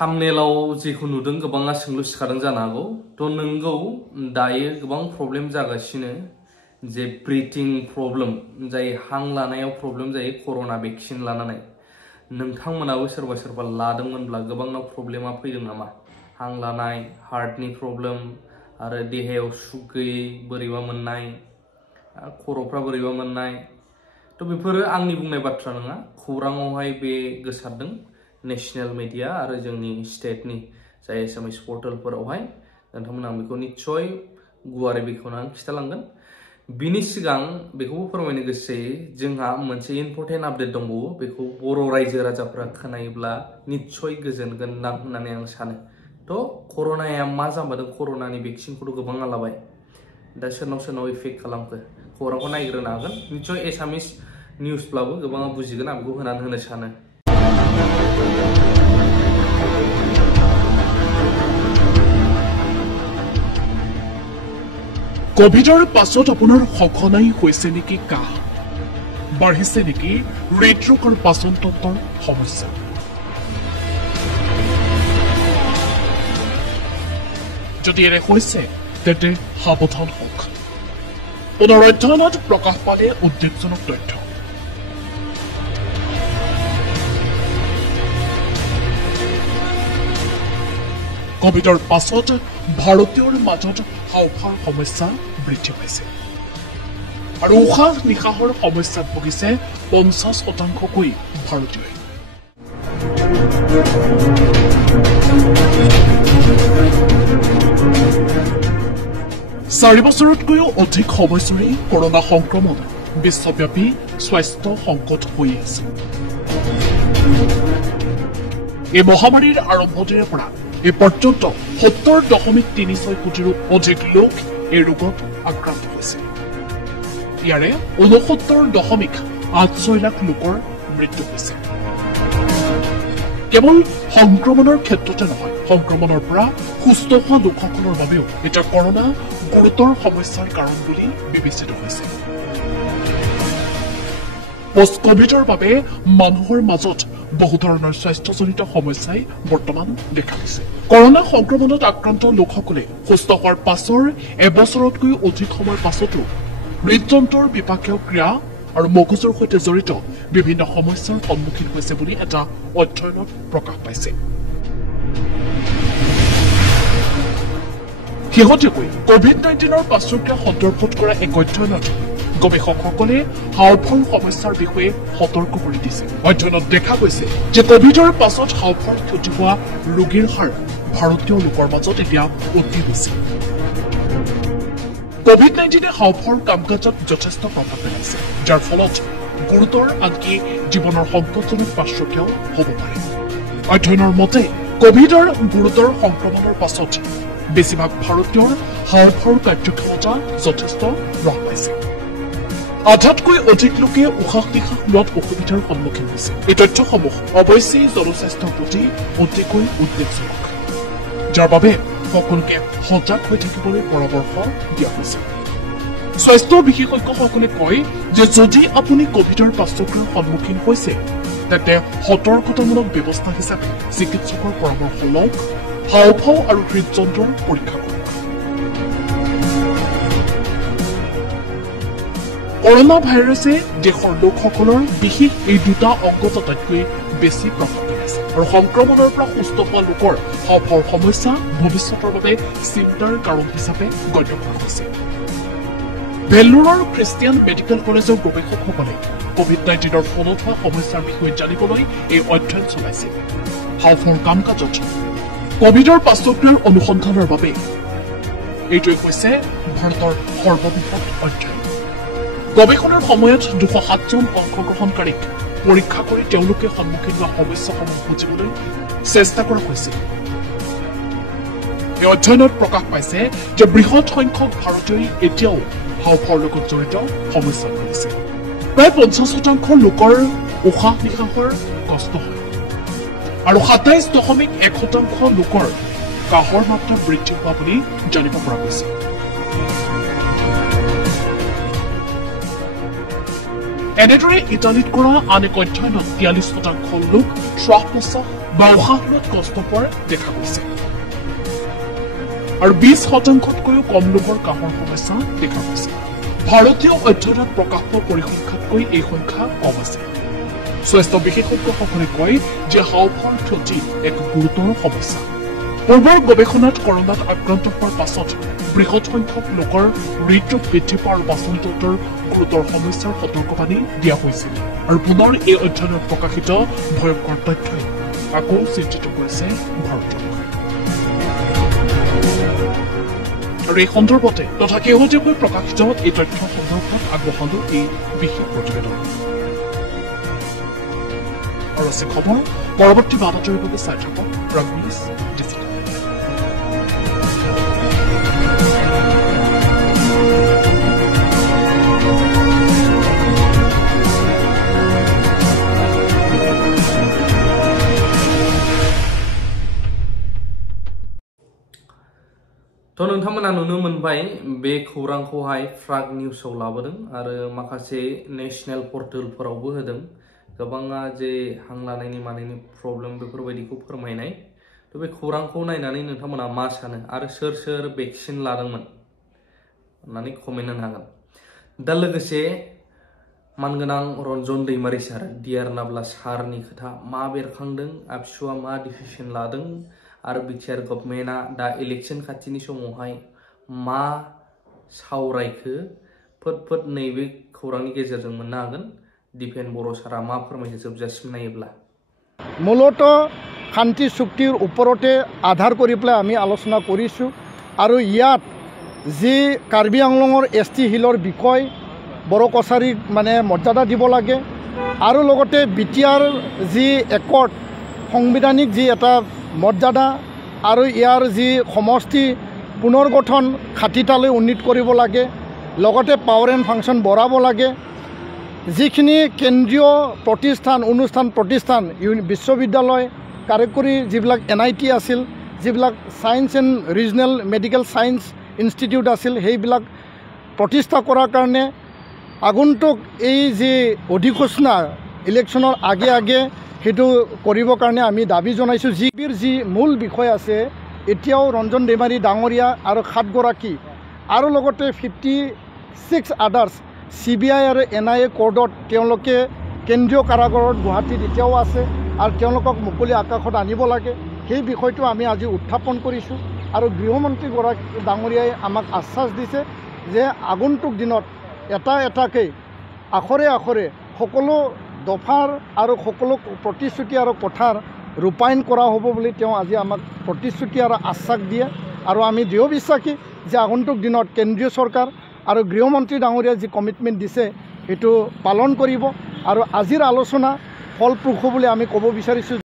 थाम्बनेलाव जेखौ नुदों गोबाङा सोंलु सिखादों जानो हागौ थ' नंगौ दायो गोबां प्रब्लेम जागासिनो जे ब्रिथिं प्रब्लेम जाय हां लानायाव प्रब्लेम जायो कर'ना भेक्सिन लानानै नोंथांमोनाबो सोरबा सोरबा लादोंमोनब्ला गोबांनाव प्रब्लेमा फैदों नामा हां लानाय हार्टनि प्रब्लेम आरो देहायाव सुख गैयै बोरैबा मोननाय खर'फ्रा बोरैबा मोननाय थ' बेफोरो आंनि बुंनाय बाथ्रा नङा खौराङावहाय बे गोसारदों नेशनेल मिडिया आरो जोंनि स्टेटनि जाय एसामिस पर्टेलफोरावहाय नोंथांमोना बेखौ निश्चय गुवारै बेखेवना आं खिथालांगोन बिनि सिगां बेखौबो फोरमायनो गोसो जोंहा मोनसे इम्पर्टेन्ट आपडेट दंबावो बेखौ बर' रायजो राजाफोरा खोनायोब्ला निश्चय गोजोनगोन होननानै आं सानो थ' कर'नाया मा जामारदों कर'नानि भेक्सिनखौथ' गोबाङा लाबाय दा सोरनाव इफेक्ट खालामखो खौरांखौ नायग्रोनो हागोन निश्चय एसामिस निउसब्लाबो गोबाङा बुजिगोन आं बेखौ होनानै होनो सानो কোভিডৰ পাছত আপোনাৰ সঘনাই হৈছে নেকি কাহ বাঢ়িছে নেকি হৃদৰোগ আৰু পাচন তন্ত্ৰৰ সমস্যা যদি এনে হৈছে তেন্তে সাৱধান হওক পুনৰ অধ্যয়নত প্ৰকাশ পালে উদ্বেগজনক তথ্য কোভিডৰ পাছত ভাৰতীয়ৰ মাজত হাওফাওৰ সমস্যা বৃদ্ধি পাইছে আৰু উশাহ নিশাহৰ সমস্যাত ভুগিছে 50%কৈ ভাৰতীয়ই চাৰি বছৰতকৈও অধিক সময় ধৰি কৰোনা সংক্ৰমণ বিশ্বব্যাপী স্বাস্থ্য সংকট হৈ আছে এই মহামাৰীৰ আৰম্ভণিৰে পৰা এই পৰ্যন্ত 70.36 কোটিৰো অধিক লোক এই ৰোগত আক্ৰান্ত হৈছে ইয়াৰে 69.86 লাখ লোকৰ মৃত্যু হৈছে কেৱল সংক্ৰমণৰ ক্ষেত্ৰতে নহয় সংক্ৰমণৰ পৰা সুস্থ হোৱা লোকসকলৰ বাবেও এটা কৰোনা গুৰুতৰ সমস্যাৰ কাৰণ বুলি বিবেচিত হৈছে পোষ্ট কোভিডৰ বাবে মানুহৰ মাজত বহু ধৰণৰ স্বাস্থ্যজনিত সমস্যাই বৰ্তমান দেখা দিছে কৰোনা সংক্ৰমণত আক্ৰান্ত লোকসকলে সুস্থ হোৱাৰ পাছৰ এবছৰতকৈ অধিক সময়ৰ পাছতো হৃদযন্ত্ৰৰ বিপাকীয় ক্ৰিয়া আৰু মগজুৰ সৈতে জড়িত বিভিন্ন সমস্যাৰ সন্মুখীন হৈছে বুলি এটা অধ্যয়নত প্ৰকাশ পাইছে শেহতীয়াকৈ কোভিড-19ৰ পাৰ্শ্বক্ৰিয়া সন্দৰ্ভত কৰা এক অধ্যয়নত গৱেষকসকলে হাওফাওৰ সমস্যাৰ বিষয়ে সতৰ্ক কৰি দিছে অধ্যয়নত দেখা গৈছে যে কোভিডৰ পাছত হাওফাওৰ ক্ষতি হোৱা ৰোগীৰ হাৰ ভাৰতীয় লোকৰ মাজত এতিয়া অতি বেছি কোভিড-19 হাওফাওৰ কাম-কাজত যথেষ্ট প্ৰভাৱ পেলাইছে যাৰ ফলত গুৰুতৰ আনকি জীৱনৰ সংকটজনক পাৰ্শ্বক্ৰিয়াও হ'ব পাৰে অধ্যয়নৰ মতে কোভিডৰ গুৰুতৰ সংক্ৰমণৰ পাছত বেছিভাগ ভাৰতীয়ৰ হাওফাওৰ কাৰ্যক্ষমতা যথেষ্ট হ্ৰাস পাইছে আধাতকৈ অধিক লোকে উশাহ নিশাহ লোৱাত অসুবিধাৰ সন্মুখীন হৈছে এই তথ্যসমূহ অৱশ্যেই জনস্বাস্থ্যৰ প্ৰতি অতিকৈ উদ্বেগজনক যাৰ বাবে সকলোকে সজাগ হৈ থাকিবলৈ পৰামৰ্শ দিয়া হৈছে স্বাস্থ্য বিশেষজ্ঞসকলে কয় যে যদি আপুনি কোভিডৰ পাৰ্শ্বক্ৰিয়াৰ সন্মুখীন হৈছে তেন্তে সতৰ্কতামূলক ব্যৱস্থা হিচাপে চিকিৎসকৰ পৰামৰ্শ লওক হাওফাও আৰু হৃদযন্ত্ৰৰ পৰীক্ষা কৰক কৰোনা ভাইৰাছে দেশৰ লোকসকলৰ বিশেষ এই দুটা অংগত আটাইতকৈ বেছি প্ৰভাৱ পেলাইছে আৰু সংক্ৰমণৰ পৰা সুস্থ হোৱা লোকৰ হাওফাওৰ সমস্যা ভৱিষ্যতৰ বাবে চিন্তাৰ কাৰণ হিচাপে গণ্য কৰা হৈছে ভেল্লোৰৰ খ্ৰীষ্টিয়ান মেডিকেল কলেজৰ গৱেষকসকলে কোভিড-19ৰ ফলত হোৱা সমস্যাৰ বিষয়ে জানিবলৈ এই অধ্যয়ন চলাইছে হাওফাওৰ কাম-কাজত কোভিডৰ পাৰ্শ্বক্ৰিয়াৰ অনুসন্ধানৰ বাবে এইটোৱে হৈছে ভাৰতৰ সৰ্ববৃহৎ অধ্যয়ন গৱেষণাৰ সময়ত 207 জন অংশগ্ৰহণকাৰীক পৰীক্ষা কৰি তেওঁলোকে সন্মুখীন হোৱা সমস্যাসমূহ বুজিবলৈ চেষ্টা কৰা হৈছিল এই অধ্যয়নত প্ৰকাশ পাইছে যে বৃহৎ সংখ্যক ভাৰতীয়ই এতিয়াও হাওফাওৰ লগত জড়িত সমস্যাত ভুগিছে প্ৰায় 50% লোকৰ উশাহ নিশাহৰ কষ্ট হয় আৰু 27.1% লোকৰ কাহৰ মাত্ৰা বৃদ্ধি হোৱা বুলি জানিব পৰা গৈছে এনেদৰে ইটালীত কৰা আন এক অধ্যয়নত 43% লোক শ্বাস-প্ৰশ্বাস বা উশাহ লোৱাত কষ্ট পোৱাৰ দেখা গৈছে আৰু 20%তকৈও কম লোকৰ কাহৰ সমস্যা দেখা গৈছে। ভাৰতীয় অধ্যয়নত প্ৰকাশ পোৱা পৰিসংখ্যাতকৈ এই সংখ্যা কম আছে। স্বাস্থ্য বিশেষজ্ঞসকলে কয় যে হাওঁফাওঁৰ ক্ষতি এক গুৰুতৰ সমস্যা। পূৰ্বৰ গৱেষণাত কৰোণাত আক্ৰান্ত হোৱাৰ পাছত বৃহৎ সংখ্যক লোকৰ হৃদৰোগ বৃদ্ধি পোৱাৰ বাচন্ততৰ গুৰুতৰ সমস্যাৰ সতৰ্কবাণী দিয়া হৈছিল আৰু পুনৰ এই অধ্যয়নত প্ৰকাশিত ভয়ংকৰ তথ্যই আকৌ চিন্তিত কৰিছে ভাৰতীয়ক। আৰু এই সন্দৰ্ভতে তথা শেহতীয়াকৈ প্ৰকাশিত এই তথ্য সন্দৰ্ভত আগবঢ়ালো এই বিশেষ প্ৰতিবেদন। আৰু আছে খবৰ পৰৱৰ্তী বাতৰিৰ বাবে চাই থাকক প্ৰাগনিউজ ডিজিটেল। तो नोंथांमोना नुनो मोनबाय बे खौरांखौहाय फ्राग निउसाव लाबोदों आरो माखासे नेशनेल पर्टेलफोरावबो होदों। गोबाङा जे हां लानायनि मानायनि प्रब्लेम बेफोरबायदिखौ फोरमायनाय। तो बे खौरांखौ नायनानै नोंथांमोना मा सानो आरो सोर सोर भेक्सिन लादोंमोन होननानै कमेन्ट होनो हागोन। दा लोगोसे मानगोनां रन्जन दैमारि सार डिआर नाब्ला सारनि खोथा मा बेरखांदों, आबसुआ मा डिसिसन लादों आरो बिटिआर गभर्नमेन्टआ दा इलेक्शन खाथिनि समावहाय मा सावरायखो फोट नैबे खौरांनि गेजेरजों मोननो हागोन। दीपेन बर' सारा मा फोरमायनो जोबजासिम नायोब्ला মূলত শান্তি চুক্তিৰ ওপৰতে আধাৰ কৰি পেলাই আমি আলোচনা কৰিছোঁ আৰু ইয়াত যি কাৰ্বি আংলঙৰ ST হিলৰ বিষয় বড়ো কছাৰীক মানে মৰ্যাদা দিব লাগে আৰু লগতে বিটিআৰ যি একৰ্ড সংবিধানিক যি এটা মৰ্যাদা আৰু ইয়াৰ যি সমষ্টি পুনৰ্গঠন খাতিতালৈ উন্নীত কৰিব লাগে, লগতে পাৱাৰ এণ্ড ফাংচন বঢ়াব লাগে। যিখিনি কেন্দ্ৰীয় প্ৰতিষ্ঠান অনুষ্ঠান প্ৰতিষ্ঠান বিশ্ববিদ্যালয় কাৰিকৰী যিবিলাক NIT আছিল, যিবিলাক science and regional medical science institute আছিল, সেইবিলাক প্ৰতিষ্ঠা কৰাৰ কাৰণে আগন্তুক এই যি অধিসূচনা ইলেকশ্যনৰ আগে আগে সেইটো কৰিবৰ কাৰণে আমি দাবী জনাইছোঁ। জিপিৰ যি মূল বিষয় আছে এতিয়াও ৰঞ্জন दैमारी ডাঙৰীয়া আৰু 7গৰাকী আৰু লগতে 56 আদাৰ্ছ CBI আৰু NIA কোৰ্টত তেওঁলোকে কেন্দ্ৰীয় কাৰাগাৰত গুৱাহাটীত এতিয়াও আছে আৰু তেওঁলোকক মুকলি আকাশত আনিব লাগে। সেই বিষয়টো আমি আজি উত্থাপন কৰিছোঁ আৰু গৃহমন্ত্ৰী ডাঙৰীয়াই আমাক আশ্বাস দিছে যে আগন্তুক দিনত এটা এটাকৈ আখৰে আখৰে সকলো দফাৰ আৰু সকলো প্ৰতিশ্ৰুতি আৰু কথাৰ ৰূপায়ণ কৰা হ'ব বুলি তেওঁ আজি আমাক প্ৰতিশ্ৰুতি আৰু আশ্বাস দিয়ে আৰু আমি দৃঢ় বিশ্বাসী যে আগন্তুক দিনত কেন্দ্ৰীয় চৰকাৰ আৰু গৃহমন্ত্ৰী ডাঙৰীয়াই যি কমিটমেণ্ট দিছে সেইটো পালন কৰিব আৰু আজিৰ আলোচনা ফলপ্ৰসূ বুলি আমি ক'ব বিচাৰিছোঁ।